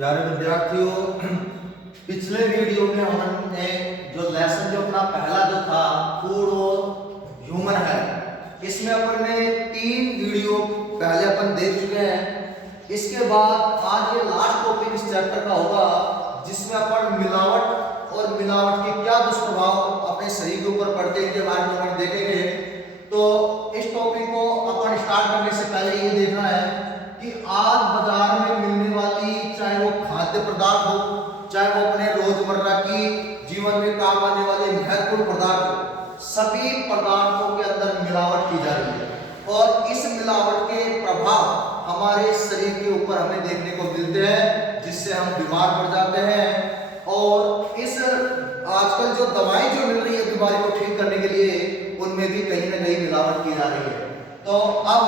प्यारे विद्यार्थियों, पिछले वीडियो में हमने जो लेसन जो अपना पहला जो था फूड और ह्यूमन है, इसमें अपन ने 3 वीडियो पहले अपन देख चुके हैं। इसके बाद आज ये लास्ट टॉपिक इस चैप्टर का होगा जिसमें अपन मिलावट और मिलावट के क्या दुष्प्रभाव अपने शरीर के ऊपर पड़ते हैं के बारे में अपन देखेंगे। तो इस टॉपिक को अपन स्टार्ट करने से पहले ये देखना है कि आज बाजार में मिलने वाली चाहे वो खाद्य पदार्थ हो, चाहे वो अपने रोजमर्रा की जीवन में काम आने वाले महत्वपूर्ण पदार्थ हो, सभी पदार्थों के अंदर मिलावट की जा रही है और इस मिलावट के प्रभाव हमारे शरीर के ऊपर हमें देखने को मिलते हैं, जिससे हम बीमार पड़ जाते हैं। और इस आजकल जो दवाई जो मिल रही है बीमारी को ठीक करने के लिए, उनमें भी कहीं ना कहीं मिलावट की जा रही है। तो अब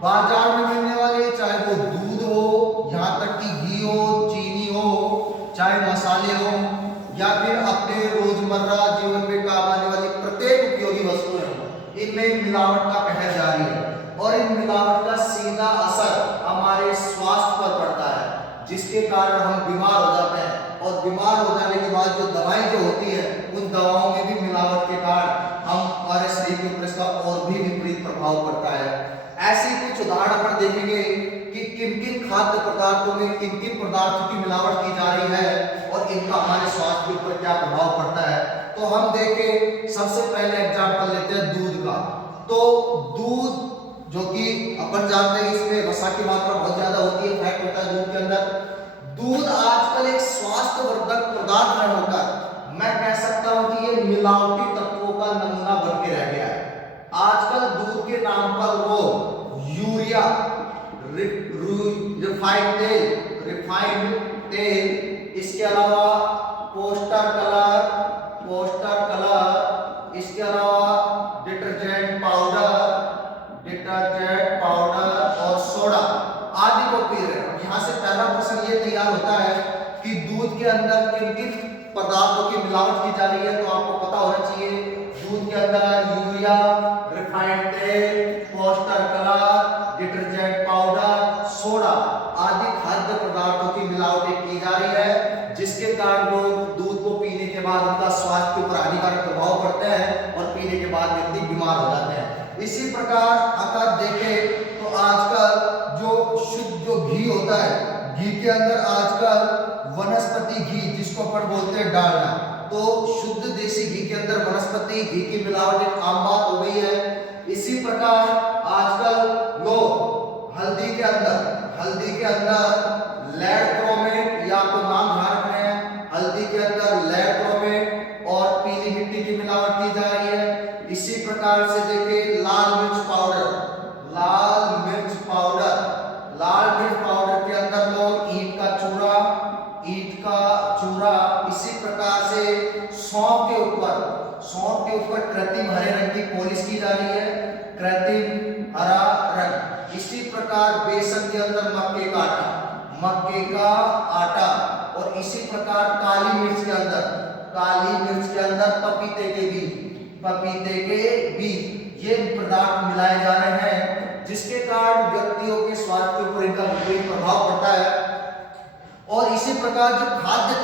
बाजार में मिलने वाले चाहे वो दूध हो, यहाँ तक कि घी हो, चीनी हो, चाहे मसाले हो, या फिर अपने रोजमर्रा जीवन में काम आने वाली प्रत्येक उपयोगी वस्तुएं हो, इनमें मिलावट का कहर जारी है और इन मिलावट का सीधा असर हमारे स्वास्थ्य पर पड़ता है, जिसके कारण हम बीमार हो जाते हैं। और बीमार हो जाने के बाद जो दवाई जो होती है, उन दवाओं में भी मिलावट के कारण हमारे शरीर के ऊपर इसका और भी विपरीत प्रभाव पड़ता है। ऐसे कुछ उदाहरण अपन देखेंगे कि किन किन खाद्य पदार्थों में किन किन पदार्थों की मिलावट की जा रही है और इनका हमारे स्वास्थ्य के ऊपर क्या प्रभाव पड़ता है। तो हम देखें, सबसे पहले एग्जांपल लेते हैं दूध का। तो दूध जो कि अपन जानते हैं इसमें वसा की मात्रा बहुत ज्यादा होती है, फैट होता है दूध के अंदर। दूध आजकल एक स्वास्थ्यवर्धक पदार्थ में होता है। मैं कह सकता हूं कि ये मिलावटी तत्वों का नमूना बन के रह गया है। आजकल दूध के नाम पर वो यूरिया, रिफाइंड तेल, इसके अलावा पोस्टर कलर, इसके अलावा डिटर्जेंट पाउडर और सोडा आदि को पी रहे हैं। यहाँ से पहला प्रश्न ये तैयार होता है कि दूध के अंदर किन किन पदार्थों की मिलावट की जा रही है। तो आपको पता होना चाहिए, दूध के अंदर यूरिया, रिफाइंड तेल, poster colour, detergent powder, soda आदि खाद्य पदार्थों की मिलावट की जा रही है, जिसके कारण लोग दूध को पीने के बाद उनका स्वास्थ्य के ऊपर हानिकारक प्रभाव पड़ते हैं और पीने के बाद व्यक्ति बीमार हो जाते हैं। इसी प्रकार अगर देखें तो आजकल जो शुद्ध जो घी होता है, घी के अंदर आजकल वनस्पति घी जिसको अपन बोलते हैं डालडा, तो शुद्ध देसी घी के अंदर वनस्पति घी की मिलावट एक आम बात हो गई है। इसी प्रकार आजकल लोग हल्दी के अंदर लेड क्रोमेट, या तो नाम ध्यान रखना है, हल्दी के अंदर लेड क्रोमेट और पीली मिट्टी की मिलावट की जा रही है। इसी प्रकार से देखिए लाल मिर्च पाउडर के अंदर लोग ईंट का चूरा, इसी प्रकार से सौंफ के ऊपर कृत्रिम हरे रंग की पॉलिश की जा रही है, कृत्रिम हरा रंग। इसी प्रकार बेसन के अंदर मक्के का आटा और इसी प्रकार काली मिर्च के अंदर पपीते के बीज ये पदार्थ मिलाए जा रहे हैं, जिसके कारण व्यक्तियों के स्वास्थ्य के ऊपर इनका विपरीत प्रभाव पड़ता है। और इसी प्रकार जो खाद्य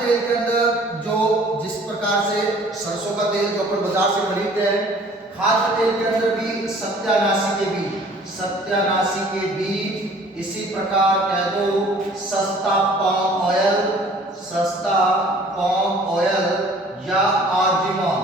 तेल के अंदर जो जिस प्रकार से सरसों का तेल जो अपन बाजार से खरीदते हैं, खाद्य तेल के अंदर भी सत्यानाशी के बीज, इसी प्रकार कह दो सस्ता पाम ऑयल या आर्जिमोन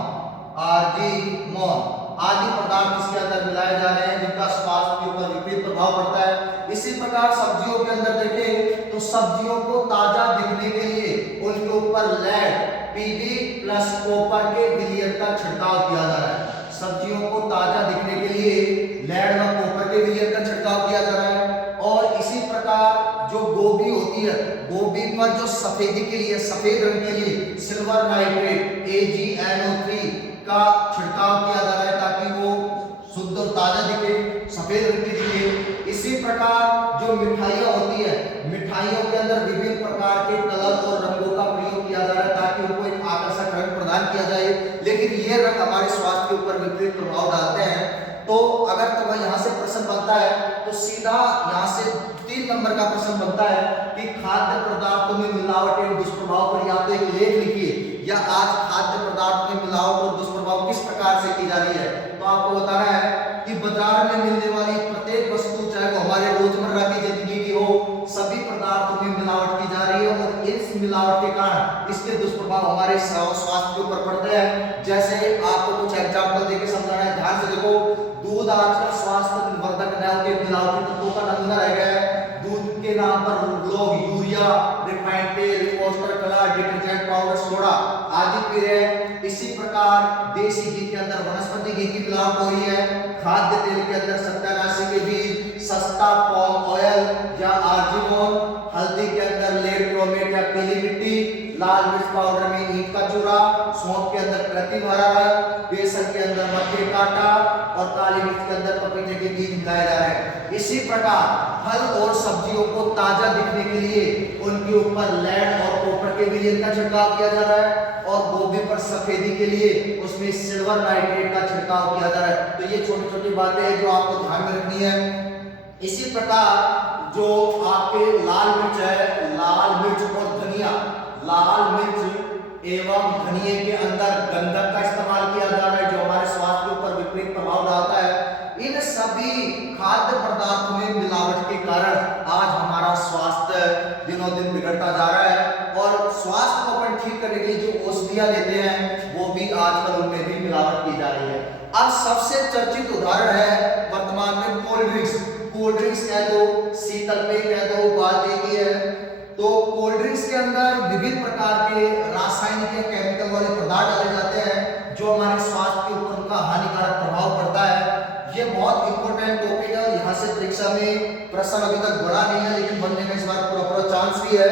आदि पदार्थ इसके अंदर मिलाए जा रहे हैं, जिनका स्वास्थ्य के ऊपर विपरीत प्रभाव पड़ता है। इसी प्रकार सब्जियों के अंदर देखें तो सब्जियों को ताजा दिखने के लिए उनके ऊपर लेड, पीबी प्लस कॉपर के विलयन का छिड़काव किया जा रहा है। सब्जियों को ताजा दिखने के लिए लेड व कॉपर के विलयन का छिड़काव किया जा रहा है। और इसी प्रकार जो गोभी होती है, गोभी पर जो सफेदी के लिए, सफेद रंग के लिए सिल्वर नाइट्रेट AgNO3 का छिड़काव किया जा रहा है, ताकि वो शुद्ध और ताजा दिखे, सफेद रंग की दिखे। इसी प्रकार जो मिठाइयाँ होती है, मिठाइयों के अंदर विभिन्न प्रकार के कलर और रंगों का प्रयोग किया जा रहा है, ताकि उनको एक आकर्षक रंग प्रदान किया जाए, लेकिन ये रंग हमारे स्वास्थ्य के ऊपर विपरीत प्रभाव डालते हैं। तो अगर तुम्हें यहाँ से प्रश्न बनता है तो सीधा यहाँ से 3 नंबर का प्रश्न बनता है कि खाद्य पदार्थों में मिलावट एवं दुष्प्रभाव पर या तो एक लेख लिखिए या आज खाद्य पदार्थ में मिलावट और दुष्प्रभाव किस प्रकार से की जा रही है। तो आपको बताना है कि बाजार में मिलने वाली प्रत्येक वस्तु चाहे वो हमारे रोजमर्रा की जिंदगी की हो, सभी पदार्थों में मिलावट की जा रही है और इस मिलावट के कारण इसके दुष्प्रभाव हमारे स्वास्थ्य के ऊपर पड़ते हैं। जैसे आपको कुछ एग्जांपल देके समझाना है, ध्यान से देखो। दूध आजकल स्वास्थ्य वर्धक न के मिलावटी तत्वों का नमूना रह गया है। दूध के नाम पर लोग यूरिया, रिफाइंड तेल, poster colour, detergent powder, soda आदि पी रहे हैं। इसी प्रकार देसी घी के अंदर वनस्पति घी की मिलावट हो रही है। खाद्य तेल के अंदर सत्यानाशी के बीज, सस्ता पाम ऑयल या आर्जिमोन, हल्दी के अंदर लेड क्रोमेट या पीली मिट्टी, लाल मिर्च पाउडर में ईंट का चूरा, सौंफ के अंदर कृत्रिम हरा रंग, बेसन के अंदर मक्के काटा और काली मिर्च के अंदर पपीते के बीज मिलाए जा रहे हैं। इसी प्रकार फल और सब्जियों को ताजा दिखने के लिए उनके ऊपर लेड और कॉपर के विलयन का छिड़काव किया जा रहा है और गोभी पर सफेदी के लिए उसमें सिल्वर नाइट्रेट का छिड़काव किया जा रहा है। तो ये छोटी छोटी बातें हैं जो आपको ध्यान में रखनी है। इसी प्रकार जो आपके लाल मिर्च है, लाल मिर्च और धनिया, लाल मिर्च एवं धनिये के अंदर गंधक का इस्तेमाल किया जा रहा है जो हमारे स्वास्थ्य के ऊपर विपरीत प्रभाव डालता है। इन सभी खाद्य पदार्थों में मिलावट के कारण आज हमारा स्वास्थ्य दिनों दिन बिगड़ता जा रहा है और स्वास्थ्य को अपन ठीक करने के लिए जो औषधियां लेते हैं वो भी आजकल उनमें भी मिलावट की जा रही है। अब सबसे चर्चित उदाहरण है वर्तमान में कोल्ड ड्रिंक्स। कोल्ड ड्रिंक्स कह दो, शीतल पेय कह दो, बात एक ही है। तो कोल्ड ड्रिंक्स के अंदर विभिन्न प्रकार के रासायनिक या केमिकल वाले पदार्थ डाले जाते हैं जो हमारे स्वास्थ्य के ऊपर उनका हानिकारक प्रभाव पड़ता है। ये बहुत इंपॉर्टेंट टॉपिक है। यहाँ से परीक्षा में प्रश्न अभी तक बड़ा नहीं है लेकिन बनने का इस बार पूरा चांस भी है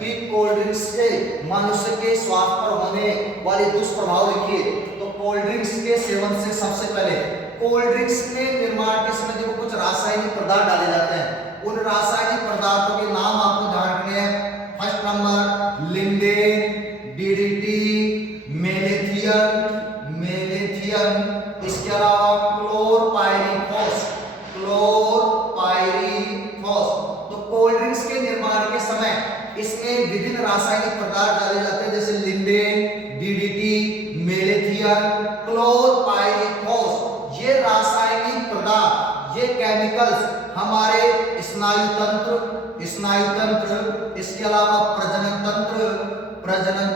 कि कोल्ड ड्रिंक्स से मनुष्य के स्वास्थ्य पर होने वाले दुष्प्रभाव लिखिए। तो कोल्ड ड्रिंक्स के सेवन से सबसे पहले कोल्ड ड्रिंक्स के निर्माण के समय देखो कुछ रासायनिक पदार्थ डाले जाते हैं। उन रासायनिक पदार्थों के नाम आपको ध्यान रखने हैं। फर्स्ट नंबर लिंडेन, डीडीटी, मेलेथियन, इसके अलावा क्लोरपाइरीफॉस। तो कोल्ड ड्रिंक्स के निर्माण के समय इसमें विभिन्न रासायनिक पदार्थ डाले जाते हैं जैसे लिंडेन, डीडीटी, मेलेथियन, क्लोरपाइरीफॉस। ये रासायनिक पदार्थ, ये केमिकल्स हमारे स्नायु तंत्र, इसके अलावा प्रजनन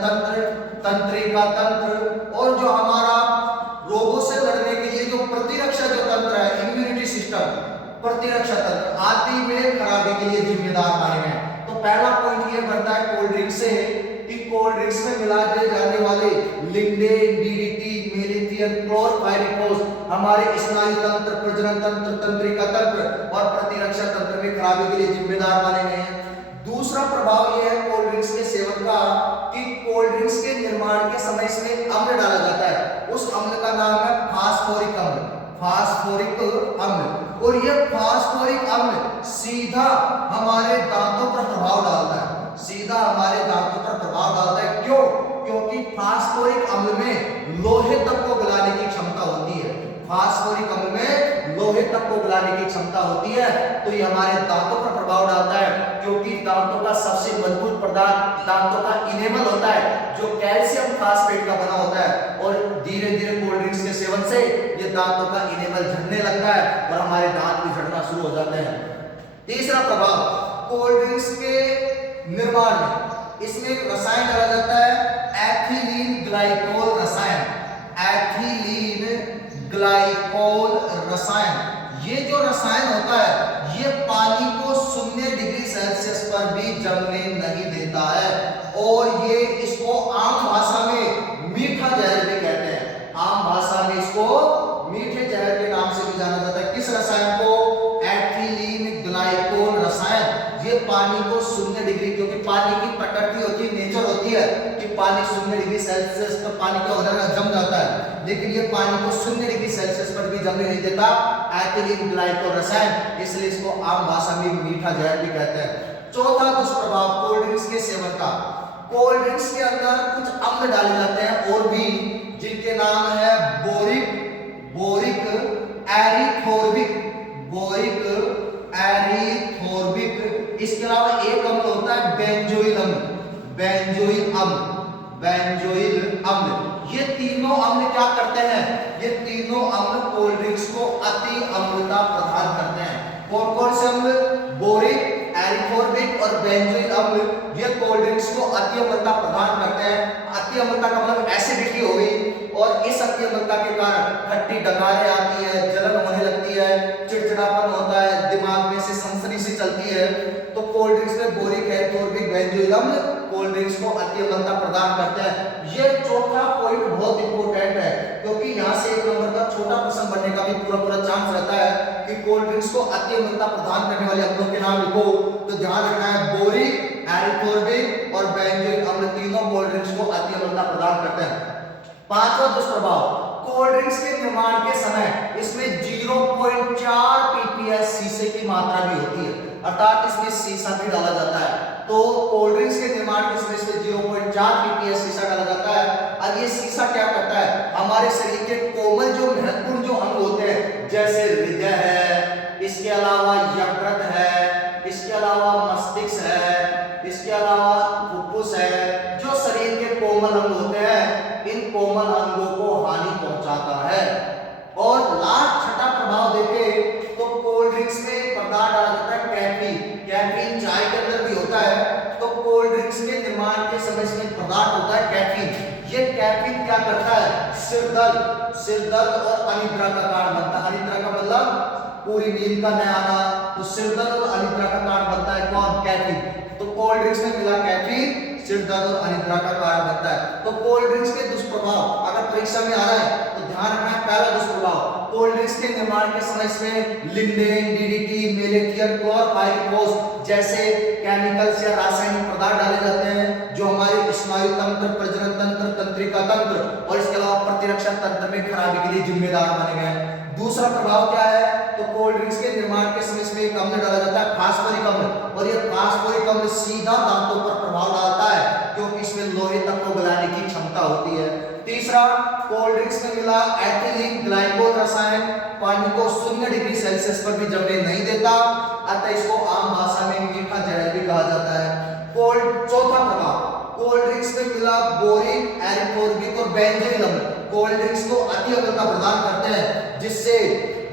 तंत्र, तंत्रिका तंत्र और जो हमारा रोगों से लड़ने के लिए जो प्रतिरक्षा जो तंत्र है, इम्यूनिटी सिस्टम, प्रतिरक्षा तंत्र आदि में खराबी के लिए जिम्मेदार माने गए। तो पहला पॉइंट ये बनता है कोल्ड ड्रिंक से कि कोल्ड ड्रिंक्स में मिलाए जाने वाले लिंडेन, डीडीटी, मेलेथियन, क्लोरपाइरीफॉस हमारे स्नायु तंत्र, प्रजनन तंत्र, तंत्रिका तंत्र और प्रतिरक्षा तंत्र में खराबी के लिए जिम्मेदार माने गए हैं। दूसरा प्रभाव यह है कोल्ड ड्रिंक्स के सेवन का कि कोल्ड ड्रिंक्स के निर्माण के समय इसमें अम्ल डाला जाता है। उस अम्ल का नाम है फास्फोरिक अम्ल और यह फास्फोरिक अम्ल सीधा हमारे दांतों पर प्रभाव डालता है। क्यों? क्योंकि फास्फोरिक अम्ल में लोहे तक को गलाने की क्षमता होती है। तो ये हमारे दांतों पर प्रभाव डालता है क्योंकि दांतों का सबसे मजबूत पदार्थ दांतों का इनेमल होता है जो कैल्शियम फास्फेट का बना होता है और धीरे धीरे कोल्ड ड्रिंक्स के सेवन से ये दांतों का इनेमल झड़ने लगता है और हमारे दांत भी झड़ना शुरू हो जाते हैं। तीसरा प्रभाव कोल्ड ड्रिंक्स के निर्माण में इसमें एक रसायन डाला जाता है एथिलीन ग्लाइकोल रसायन। ये जो रसायन होता है ये पानी को 0 डिग्री सेल्सियस पर भी जमने नहीं देता है और ये इसको आम भाषा में मीठा जहर भी कहते हैं। आम भाषा में इसको मीठे जहर के नाम से भी जाना जाता है। किस रसायन को? एथिलीन ग्लाइकोल रसायन। ये पानी को 0 डिग्री, क्योंकि पानी की प्रकृति होती है, नेचर होती है कि पानी 0 डिग्री सेल्सियस पर पानी का होना जम जाता है, लेकिन ये पानी को 0 डिग्री सेल्सियस पर भी जमने नहीं देता एथिलीन ग्लाइकोल रसायन, इसलिए इसको आम भाषा में मीठा जहर भी कहते हैं। चौथा दुष्प्रभाव कोल्ड ड्रिंक्स के सेवन का। कोल्ड ड्रिंक्स के अंदर कुछ अम्ल डाले जाते हैं और भी, जिनके नाम है बोरिक एरिथोर्बिक, बोरिक एरिथोर्बिक। इसके अलावा एक अम्ल होता है बेंजोइल अम्ल, बेंजोइल अम्ल, बेंजोइल अम्ल। ये तीनों अम्ल क्या करते हैं? ये तीनों अम्ल कोल्ड ड्रिंक्स को अति अम्लता प्रदान करते हैं। कौन कौन से अम्ल? बोरिक, एरिथोर्बिक और बेंजोइल अम्ल, ये कोल्ड ड्रिंक्स को अति अम्लता प्रदान करते हैं। अति अम्लता का मतलब एसिडिटी हो गई, और इस अति अम्लता के कारण खट्टी डकारें आती है, जलन होने लगती है, चिड़चिड़ापन होता है, दिमाग में से सनसनी सी चलती है। तो कोल्ड ड्रिंक्स में बोरिक, एरिथोर्बिक, बेंजोइल अम्ल कोल्ड ड्रिंक्स को अति अम्लता प्रदान करते हैं। ये चौथा पॉइंट बहुत इंपॉर्टेंट है, क्योंकि यहाँ से एक नंबर का छोटा प्रश्न बनने का भी पूरा चांस रहता है कि कोल्ड ड्रिंक्स को अति अम्लता प्रदान करने वाले अम्लों के नाम लिखो। तो ध्यान रखना है बोरिक, एरिथोर्बिक और बेंजोइल अम्ल तीनों कोल्ड ड्रिंक्स को अति अम्लता प्रदान करते हैं। पांचवा दुष्प्रभाव, कोल्ड ड्रिंक्स के निर्माण के समय इसमें 0.4 ppm शीशे की मात्रा भी होती है, अर्थात इसमें शीशा भी डाला जाता है। तो कोल्ड ड्रिंक्स के निर्माण के समय इसमें 0.4 ppm शीशा डाला जाता है। और ये शीशा क्या करता है? हमारे शरीर के कोमल जो महत्वपूर्ण जो अंग होते हैं, जैसे हृदय है, इसके अलावा यकृत है, इसके अलावा मस्तिष्क है, इसके अलावा फुफ्फुस है, जो शरीर के कोमल अंग होते हैं, इन कोमल अंगों को हानि पहुंचाता है। और लास्ट छठा प्रभाव देखें तो कोल्ड ड्रिंक्स में पदार्थ डाला जाता है कैफीन। कैफीन चाय के अंदर भी होता है, तो कोल्ड ड्रिंक्स के निर्माण के समय इसमें पदार्थ होता है कैफीन। ये कैफीन क्या करता है? सिर दर्द और अनिद्रा का कारण बनता है। अनिद्रा का मतलब पूरी नींद का न आना, तो सिर दर्द और अनिद्रा का कारण बनता है कौन? कैफीन। तो कोल्ड ड्रिंक्स में मिला कैफीन सिर दर्द और अनिद्रा का कारण बनता है। तो कोल्ड ड्रिंक्स के दुष्प्रभाव अगर परीक्षा में आ रहा है तो ध्यान रखना है। पहला दुष्प्रभाव, कोल्ड ड्रिंक्स के निर्माण के समय इसमें लिंडेन, डीडीटी, मेलेथियर, क्लोरपाइरिफॉस जैसे केमिकल्स या रासायनिक पदार्थ डाले जाते हैं, जो हमारे स्नायु तंत्र, प्रजनन तंत्र, तंत्रिका तंत्र और इसके अलावा प्रतिरक्षा तंत्र में खराबी के लिए जिम्मेदार बने गए। दूसरा प्रभाव क्या है? तो कोल्ड ड्रिंक्स के निर्माण के समय इसमें एक अम्ल डाला जाता है फास्फोरिक अम्ल, और ये फास्फोरिक अम्ल सीधा दांतों पर प्रभाव डालता है, क्योंकि इसमें लोहे तक को गलाने की क्षमता होती है। तीसरा, कोल्ड ड्रिंक्स में मिला एथिलीन ग्लाइकोल रसायन पानी को 0 डिग्री सेल्सियस पर भी जमने नहीं देता, अतः इसको आम भाषा में मीठा जहर भी कहा जाता है। चौथा प्रभाव, कोल्ड ड्रिंक्स में मिला बोरिक, एरिथोर्बिक और बेंजोइल अम्ल कोल्ड ड्रिंक्स को अति अम्लता प्रदान करते हैं, जिससे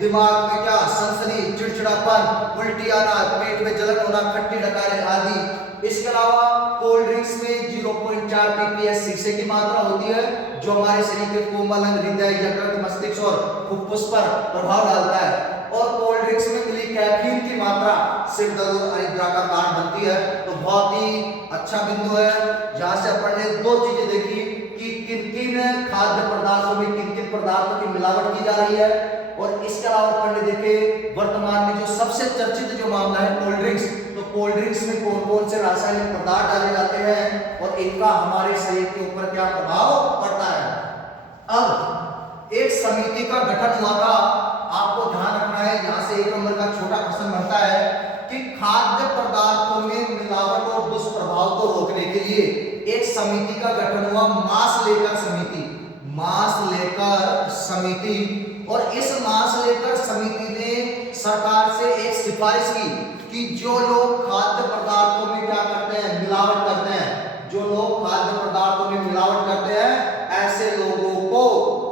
दिमाग में क्या सनसनी, चिड़चिड़ापन, उल्टी आना, पेट में जलन होना, खट्टी डकारें आदि। इसके अलावा कोल्ड ड्रिंक्स में 0.4 ppm शीशे की मात्रा होती है, जो हमारे शरीर के कोमल अंग, हृदय, यकृत, मस्तिष्क और फुफ्फुस पर प्रभाव डालता है। और कोल्ड ड्रिंक्स में मिली कैफीन की मात्रा सिर दर्द और अनिद्रा का कारण बनती है। तो बहुत ही अच्छा बिंदु है। यहाँ से अपन ने दो चीजें देखी कि किन किन खाद्य पदार्थों में किन किन पदार्थों की मिलावट की जा रही है, और इसके अलावा अपन ने देखे वर्तमान में जो सबसे चर्चित जो मामला है कोल्ड ड्रिंक्स, तो कोल्ड ड्रिंक्स में कौन कौन से रासायनिक पदार्थ डाले जाते हैं और इनका हमारे शरीर के ऊपर क्या प्रभाव पड़ता है। अब एक समिति का गठन हुआ था, आपको ध्यान रखना है। यहाँ से एक नंबर का छोटा प्रश्न बनता है कि खाद्य पदार्थों में मिलावट और दुष्प्रभाव को रोकने के लिए एक समिति का गठन हुआ, मास्लेकर समिति, मास्लेकर समिति। और इस मास्लेकर समिति ने सरकार से एक सिफारिश की कि जो लोग खाद्य पदार्थों में क्या करते हैं, मिलावट करते हैं, जो लोग खाद्य पदार्थों में मिलावट करते हैं, ऐसे लोगों को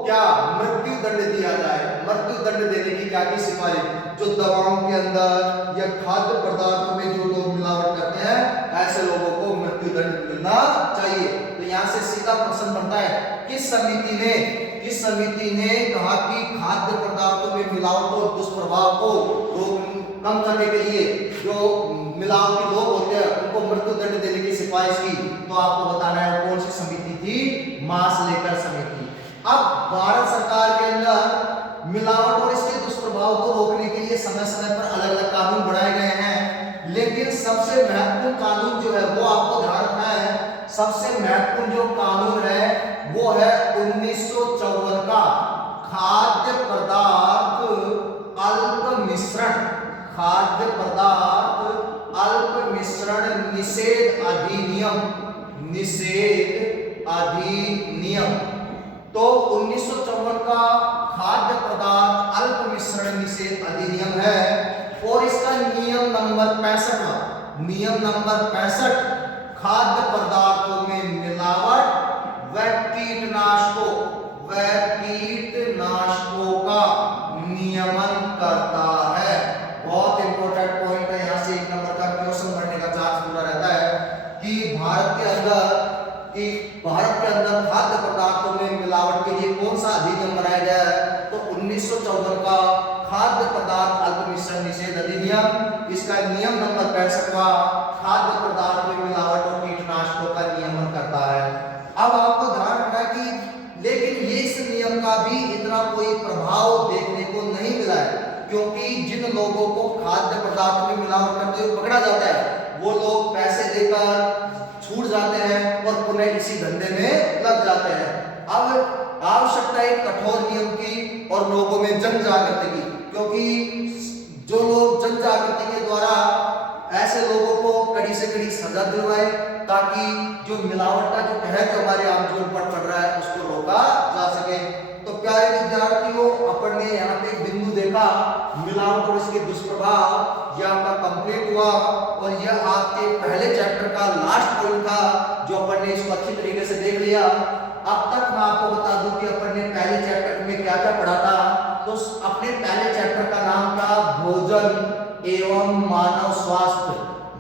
क्या मृत्यु दंड दिया जाए। मृत्यु दंड देने की क्या की सिफारिश, जो दवाओं के अंदर या खाद्य पदार्थों में जो लोग मिलावट करते हैं, ऐसे लोगों को मृत्यु दंड मिलना चाहिए। तो यहाँ से सीधा प्रश्न बनता है, किस समिति ने कहा कि खाद्य पदार्थों में मिलावट और दुष्प्रभाव को कम करने के लिए जो मिलावटी लोग होते हैं उनको मृत्यु दंड देने की सिफारिश की। तो आपको बताना है कौन सी समिति थी, मास्लेकर समिति। अब भारत सरकार के अंदर मिलावट और इसके दुष्प्रभाव को रोकने के लिए समय समय पर अलग अलग कानून बनाए गए हैं, लेकिन सबसे महत्वपूर्ण कानून जो है वो आपको ध्यान रखना है। सबसे महत्वपूर्ण जो कानून है वो है 1954 का खाद्य पदार्थ अल्प मिश्रण, खाद्य पदार्थ अल्प मिश्रण निषेध अधिनियम, निषेध अधिनियम। तो 1954 का खाद्य पदार्थ अल्प मिश्रण निषेध अधिनियम है और इसका नियम नंबर 65 नियम नंबर 65 खाद्य पदार्थों में मिलावट व कीटनाशकों का नियमन करता है। बहुत इंपॉर्टेंट पॉइंट है, यहाँ से 1 नंबर का क्वेश्चन बनने का चांस पूरा रहता है कि भारत के अंदर खाद्य पदार्थों में मिलावट के लिए कौन सा अधिनियम बनाया गया है, तो 1914 का खाद्य पदार्थ अल्प मिश्रण निषेध अधिनियम। इसका नियम नंबर 65वां खाद्य पदार्थ में मिलावट और कीटनाशकों का नियमन करता है। अब आपको ध्यान रखना कि लेकिन ये इस नियम का भी इतना कोई प्रभाव देखने को नहीं मिला है, क्योंकि जिन लोगों को खाद्य पदार्थ में मिलावट करते हुए पकड़ा जाता है वो लोग पैसे देकर छूट जाते हैं और पुनः इसी धंधे में लग जाते हैं। अब आवश्यकता है कठोर नियम की और लोगों में जन जागृति की, क्योंकि जो लोग जन जागृति के द्वारा ऐसे लोगों को कड़ी से कड़ी सजा दिलवाए ताकि जो मिलावट का जो कहर जो हमारे आम जीवन पर पड़ रहा है उसको रोका जा सके। तो प्यारे विद्यार्थियों, अपन ने यहाँ पे एक बिंदु देखा मिलावट और इसके दुष्प्रभाव, यह आपका कंप्लीट हुआ और यह आपके पहले चैप्टर का लास्ट पॉइंट था जो अपन ने इसको अच्छी तरीके से देख लिया। अब तक मैं आपको बता दूं कि अपन ने पहले चैप्टर में क्या क्या पढ़ा था। तो अपने पहले चैप्टर का नाम था भोजन एवं मानव स्वास्थ्य,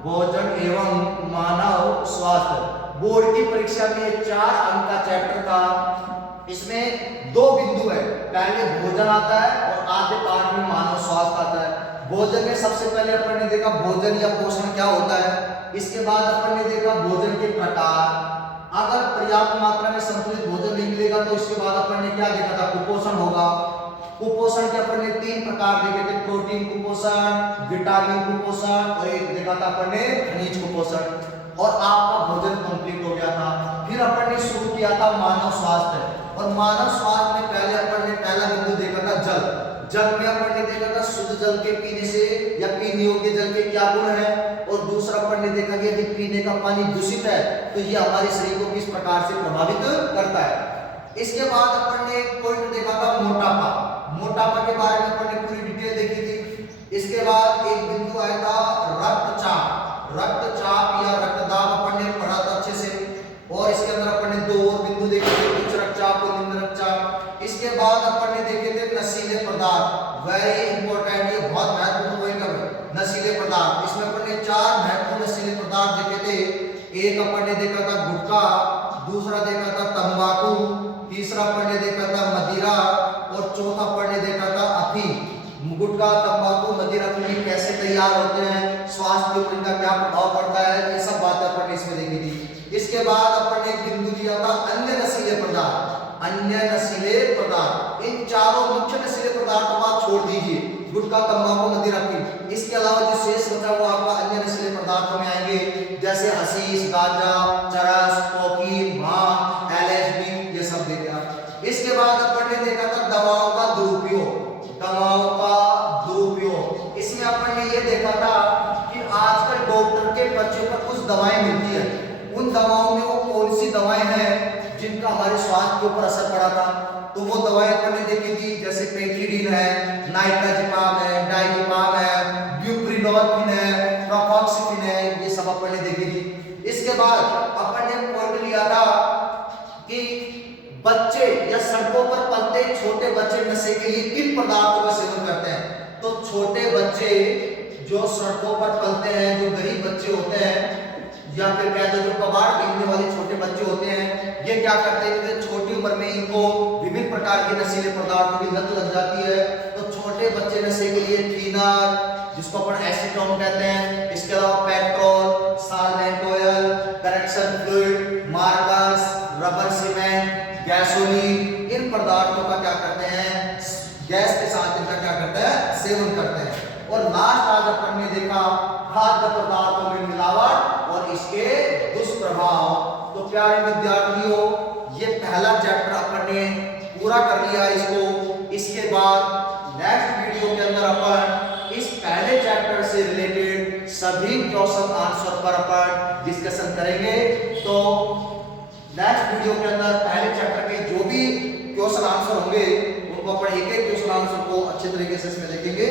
भोजन एवं मानव स्वास्थ्य। बोर्ड की परीक्षा में 4 अंक का चैप्टर था। इसमें 2 बिंदु है, पहले भोजन आता है और आधे पाठ में मानव स्वास्थ्य आता है। भोजन में सबसे पहले अपन ने देखा भोजन या पोषण क्या होता है, इसके बाद अपन ने देखा भोजन के प्रकार, अगर पर्याप्त मात्रा में संतुलित भोजन नहीं मिलेगा तो इसके बाद अपन ने क्या देखा था, कुपोषण होगा। कुपोषण के अपन ने 3 प्रकार देखे थे, प्रोटीन कुपोषण, विटामिन कुपोषण और एक देखा था अपन ने खनिज कुपोषण। और आपका भोजन कंप्लीट हो गया था। फिर अपन ने शुरू किया था मानव स्वास्थ्य, और मानव स्वास्थ्य में पहले अपन ने पहला बिंदु देखा था जल। जल में अपन ने देखा था शुद्ध जल के पीने से या पीने योग्य जल के क्या गुण है, और दूसरा अपन ने देखा कि यदि पीने का पानी दूषित है तो ये हमारे शरीर को किस प्रकार से प्रभावित करता है। इसके बाद अपन ने एक पॉइंट देखा था मोटापा। मोटापा के बारे में अपन ने पूरी डिटेल देखी थी। इसके बाद एक बिंदु आया था रक्तचाप। रक्तचाप या रक्तदाब अपन ने पढ़ा था अच्छे से, और इसके अंदर अपन ने 2 और बिंदु देखे थे, उच्च रक्तचाप और निम्न रक्तचाप। इसके बाद अपन ने देखे थे नशीले पदार्थ, वेरी इंपॉर्टेंट, ये बहुत महत्वपूर्ण पॉइंट है नशीले पदार्थ। इसमें अपन ने 4 महत्वपूर्ण नशीले पदार्थ देखे थे। एक अपन ने देखा था गुटखा, दूसरा देखा था तंबाकू, तीसरा अपन ने देखा था मदिरा और चौथा अपन ने देखा था अफीम। गुटखा, तंबाकू, मदिरा अफीम कैसे तैयार होते हैं, स्वास्थ्य के ऊपर इनका क्या प्रभाव पड़ता है, ये सब बातें अपन ने इसमें देखी थी। इसके बाद अपन ने एक बिंदु दिया था अन्य नशीले पदार्थ। अन्य नशीले पदार्थ, इन चारों मुख्य नशीले पदार्थों को आप छोड़ दीजिए, गुटखा, तंबाकू, मदिरा, अफीम। इसके अलावा जो शेष बचा वो आपका अन्य नशीले पदार्थों में आएंगे, जैसे हशीश, गांजा, चरस, कोकीन, भांग, एलएसडी, ये सब देखे आप। इसके बाद अपन ने देखा था दवाओं का दुरुपयोग। दवाओं का दुरुपयोग, इसमें अपन ने ये देखा था कि आजकल डॉक्टर के पर्चे पर कुछ दवाएं मिलती है, उन दवाओं में वो कौन सी दवाएं हैं जिनका हमारे स्वास्थ्य के ऊपर असर पड़ा था। तो वो दवाएं अपन ने देखी थी, जैसे पेक्सिडिन है, नाइट्राजिपाम है, डाइजिपाम है, ब्यूप्रिनोर्फिन है, प्रोफॉक्सिफिन है, ये सब अपन ने देखी थी। इसके बाद अपन ने पॉइंट लिया था कि बच्चे या सड़कों पर पलते छोटे बच्चे नशे के लिए किन पदार्थों का सेवन करते हैं। तो छोटे बच्चे जो सड़कों पर पलते हैं, जो गरीब बच्चे होते हैं, या फिर कहते हैं जो कबाड़ पीने वाले छोटे बच्चे होते हैं, ये क्या करते हैं कि छोटी उम्र में इनको विभिन्न प्रकार के नशीले पदार्थों की लत लग जाती है। तो छोटे बच्चे नशे के लिए थिनर, जिसको अपन एसीटोन कहते हैं, इसके अलावा petrol, solvent oil, correction fluid, markers, rubber cement, gasoline, इन पदार्थों का क्या करते हैं, गैस के साथ इनका क्या करते हैं, सेवन करते हैं। और लास्ट आज अपन ने देखा खाद्य पदार्थों में मिलावट और इसके दुष्प्रभाव। तो प्यारे विद्यार्थियों, ये पहला चैप्टर अपन ने पूरा कर लिया इसको। इसके बाद नेक्स्ट वीडियो के अंदर अपन इस पहले चैप्टर से रिलेटेड सभी क्वेश्चन आंसर पर अपन डिस्कशन करेंगे। तो नेक्स्ट वीडियो के अंदर पहले चैप्टर के जो भी क्वेश्चन आंसर होंगे उनको तो अपन एक एक क्वेश्चन आंसर को अच्छे तरीके से इसमें देखेंगे।